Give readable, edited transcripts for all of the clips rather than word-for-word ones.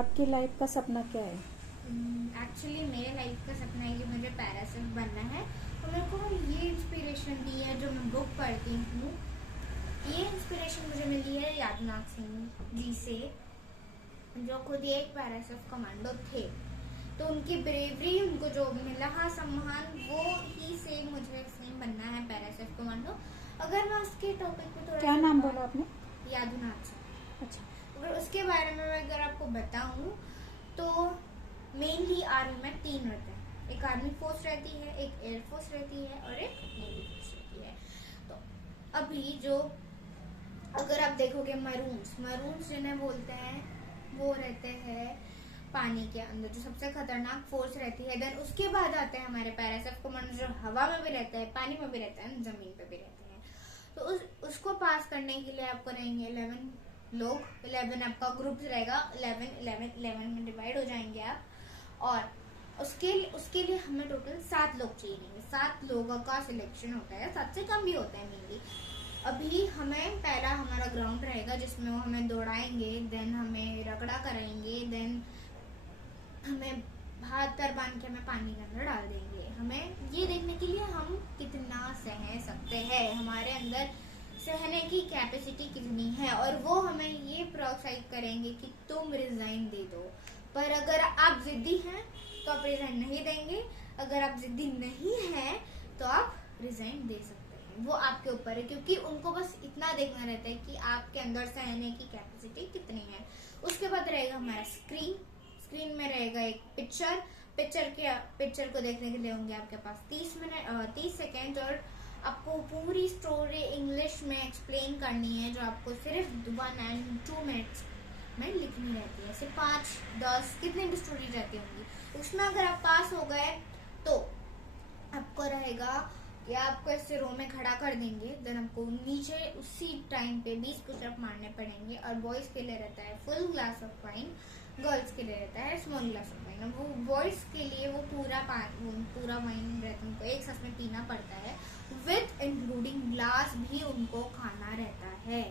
आपकी लाइफ का सपना क्या है? एक्चुअली मेरे लाइफ का सपना है कि मुझे पैरासेफ बनना है। और मेरे को ये इंस्पिरेशन दी है जो मैं बुक पढ़ती हूँ। ये इंस्पिरेशन मुझे मिली है यादनाथ सिंह जी से, जो खुद ही एक पैरासेफ कमांडो थे। तो उनकी ब्रेवरी, उनको जो मिला सम्मान, वो ही से मुझे सेम बनना है पैरासेफ कमांडो। अगर मैं उसके टॉपिक पे थोड़ा क्या नाम बोला आपने? यादनाथ सिंह। अच्छा। अगर उसके बारे में मैं अगर आपको बताऊं तो मेनली आर्मी में 3 रहते हैं। एक आर्मी फोर्स रहती है, एक एयर फोर्स रहती है और एक नेवी फोर्स रहती है। तो अभी जो अगर आप देखोगे मरून्स जिन्हें बोलते हैं, वो रहते हैं पानी के अंदर, जो सबसे खतरनाक फोर्स रहती है। देन उसके बाद आते हैं हमारे पैरासेफ कमांडो, जो हवा में भी रहते हैं, पानी में भी रहते हैं, जमीन पे भी रहते हैं। तो उसको पास करने के लिए आपको रहेंगे 11 लोग। 11 आपका ग्रुप रहेगा, 11 में डिवाइड हो जाएंगे आप। और उसके लिए हमें टोटल 7 लोग चाहिए। 7 लोगों का सिलेक्शन होता है, 7 से कम भी होता है मेनली। अभी हमें पहला हमारा ग्राउंड रहेगा जिसमें वो हमें दौड़ाएंगे, देन हमें रगड़ा कराएंगे, देन हमें हाथ पैर बांध के हमें पानी के अंदर डाल देंगे। हमें ये देखने के लिए हम कितना सह सकते हैं, हमारे अंदर सहने की कैपेसिटी कितनी है। और वो हमें ये प्रोत्साहित करेंगे कि तुम रिजाइन दे दो। पर अगर आप जिद्दी हैं तो आप रिजाइन नहीं देंगे, अगर आप जिद्दी नहीं हैं तो आप रिजाइन दे सकते हैं। वो आपके ऊपर है, क्योंकि उनको बस इतना देखना रहता है कि आपके अंदर सहने की कैपेसिटी कितनी है। उसके बाद रहेगा हमारा स्क्रीन में रहेगा एक पिक्चर को देखने के लिए होंगे आपके पास 30 सेकेंड। और आपको पूरी स्टोरी इंग्लिश में एक्सप्लेन करनी है, जो आपको सिर्फ 1 and 2 मिनट्स में लिखनी रहती है। सिर्फ 5-10 कितनी भी स्टोरी रहती होंगी। उसमें अगर आप पास हो गए तो आपको रहेगा कि आपको ऐसे रो में खड़ा कर देंगे। देन आपको नीचे उसी टाइम पे 20 पुशअप मारने पड़ेंगे। और बॉयज के लिए रहता है full glass of wine, girls के लिए रहता है स्मॉल ग्लास ऑफ वाइन। वो बॉयज के लिए वो पूरा वाइन रहता है, उनको एक साथ में पीना पड़ता है, विद इंक्लूडिंग ग्लास भी उनको खाना रहता है।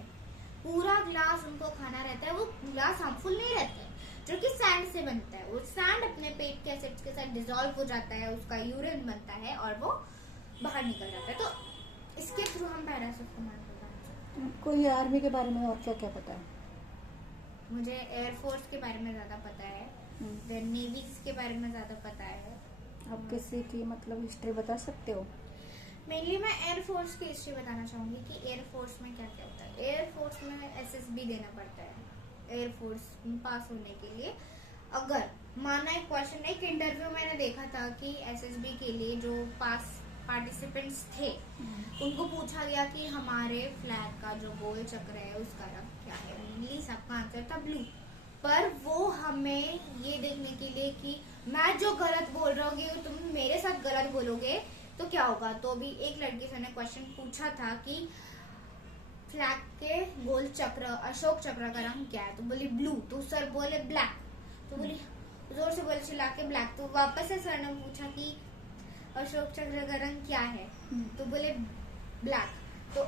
पूरा ग्लास उनको खाना रहता है। वो ग्लास हार्मफुल नहीं रहता है, जो कि सैंड से बनता है। वो सैंड अपने पेट के एसिड्स के साथ डिसॉल्व हो जाता है, उसका यूरिन बनता है और वो बाहर निकल जाता है। तो इसके थ्रू हम पैरासेफ कमांडो बना सकते हैं। कोई आर्मी के बारे में और क्या क्या पता है? मुझे एयरफोर्स के बारे में ज्यादा पता है, देन नेवी के बारे में ज्यादा पता है। आप किसी की मतलब हिस्ट्री बता सकते हो? मेनली मैं एयरफोर्स की हिस्ट्री बताना चाहूंगी कि एयरफोर्स में क्या क्या होता है। एयरफोर्स में एसएसबी देना पड़ता है एयरफोर्स में पास होने के लिए। अगर माना एक क्वेश्चन, एक इंटरव्यू मैंने देखा था कि एसएसबी के लिए जो पार्टिसिपेंट्स थे उनको पूछा गया कि हमारे फ्लैग का जो गोल चक्र है उसका रंग क्या है। मेनली सबका आंसर था ब्लू। पर वो हमें ये देखने के लिए कि मैं जो गलत बोल रहा हूँ तुम मेरे साथ गलत बोलोगे तो क्या होगा। तो अभी एक लड़की से ने क्वेश्चन पूछा था कि फ्लैग के गोल चक्र, अशोक चक्र का रंग क्या है, तो बोली ब्लू। तो सर बोले ब्लैक। तो बोली जोर से बोले चिल्ला के ब्लैक। तो वापस से सर ने पूछा कि अशोक चक्र का रंग क्या है, तो बोले ब्लैक। तो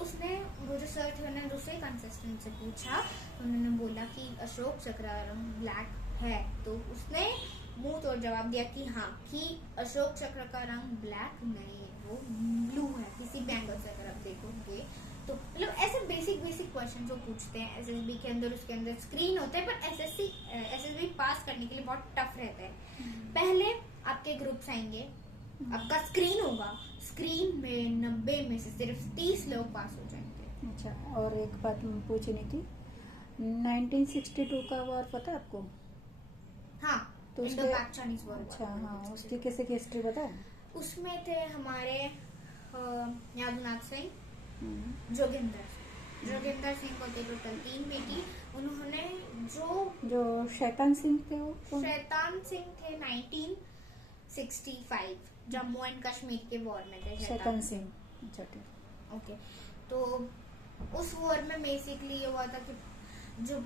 उसने वो जो सर थे उन्होंने दूसरे कंटेस्टेंट से पूछा, उन्होंने बोला कि अशोक चक्र का रंग ब्लैक है। तो उसने मुंह तोड़ जवाब दिया कि हाँ, कि अशोक चक्र का रंग ब्लैक नहीं है, वो ब्लू है। किसी भी एंगल से अगर आप देखोगे तो मतलब ऐसे बेसिक क्वेश्चन जो पूछते हैं एसएसबी के अंदर। उसके अंदर स्क्रीन होता है, पर एसएसबी पास करने के लिए बहुत टफ रहता है। पहले आपके ग्रुप्स आएंगे, आपका स्क्रीन होगा, स्क्रीन में 90 में से सिर्फ 30 लोग पास हो जाएंगे। अच्छा, और एक बात पूछनी थी, 1962 का वॉर पता है आपको? हाँ, तो इंडो पाक चाइनीज वॉर। अच्छा, हाँ, उसकी किसी की हिस्ट्री पता है? उसमें थे हमारे यादनाथ सिंह, जोगिंदर सिंह को थे टोटल 3 बेटी। उन्होंने जो शैतान सिंह थे, वो शैतान सिंह थे 1965 जम्मू एंड कश्मीर के वॉर में थे शैतान सिंह। अच्छा, ठीक। ओके। तो उस वॉर में बेसिकली ये हुआ था कि जो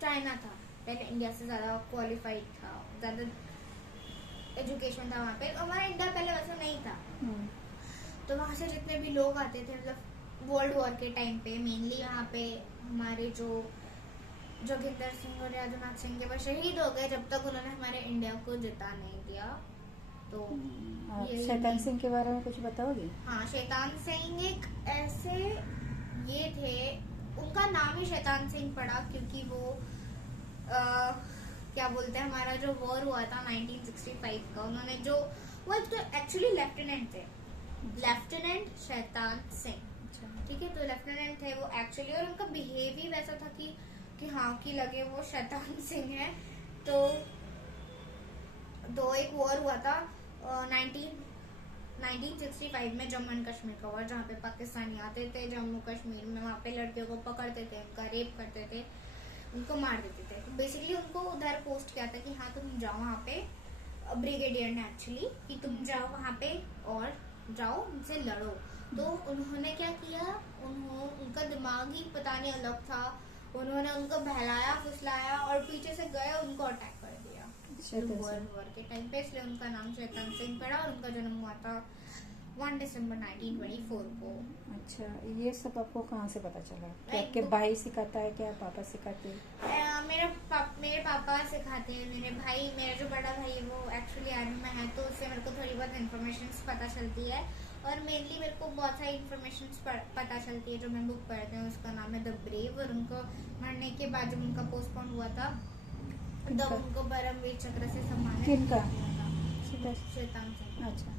चाइना था पहले इंडिया से ज्यादा क्वालिफाइड था, ज्यादा एजुकेशन था वहाँ पे। हमारा इंडिया पहले वैसा नहीं था। तो वहाँ से जितने भी लोग आते थे, मतलब वर्ल्ड वॉर के टाइम पे मेनली यहाँ पे हमारे जो जोगिंदर सिंह और यादवनाथ सिंह के वो शहीद हो गए जब तक उन्होंने हमारे इंडिया को जिता नहीं दिया। तो और ये शैतान सिंह के बारे में कुछ बताओगी? हाँ, शैतान सिंह एक ऐसे ये थे, उनका नाम ही शैतान सिंह पड़ा क्योंकि वो क्या बोलते हैं, हमारा जो वॉर हुआ था 1965 का, उन्होंने जो वो एक तो एक्चुअली लेफ्टिनेंट थे, लेफ्टिनेंट शैतान सिंह। अच्छा। ठीक है, तो लेफ्टिनेंट थे वो एक्चुअली, और उनका बिहेव ही वैसा था कि हाँ कि लगे वो शैतान सिंह है। तो एक वॉर हुआ था 1965 में, जम्मू एंड कश्मीर का वॉर, जहाँ पे पाकिस्तानी आते थे जम्मू कश्मीर में, वहाँ पे लड़कियों को पकड़ते थे, उनका रेप करते थे, उनको मार देते थे। तो बेसिकली उनको उधर पोस्ट किया था कि हाँ तुम जाओ वहाँ पे, ब्रिगेडियर ने एक्चुअली, कि तुम जाओ वहाँ पे और जाओ उनसे लड़ो। तो उन्होंने क्या किया, उनका दिमाग ही पता नहीं अलग था, उन्होंने उनको बहलाया फुसलाया और पीछे से गए उनको अटैक कर दिया वॉर के टाइम पे, इसलिए उनका नाम शैतान सिंह पड़ा। और उनका जन्म हुआ था 1 दिसंबर 1924 को। अच्छा, ये सब आपको कहाँ से पता चला? क्या आपके भाई सिखाता है, क्या पापा सिखाते हैं? मेरे पापा सिखाते हैं, मेरे भाई, मेरा जो बड़ा भाई है वो एक्चुअली आर्मी में है, तो उससे मेरे को थोड़ी बहुत इन्फॉर्मेशन पता चलती है। और मेनली मेरे को बहुत सारी इन्फॉर्मेशन पता चलती है जो मैं बुक पढ़ती हूँ, उसका नाम है द ब्रेव। और उनको मरने के बाद जब उनका पोस्टपोन हुआ था तब उनको परमवीर चक्र से सम्मानित किनका? किया था, शैतान सिंह। अच्छा।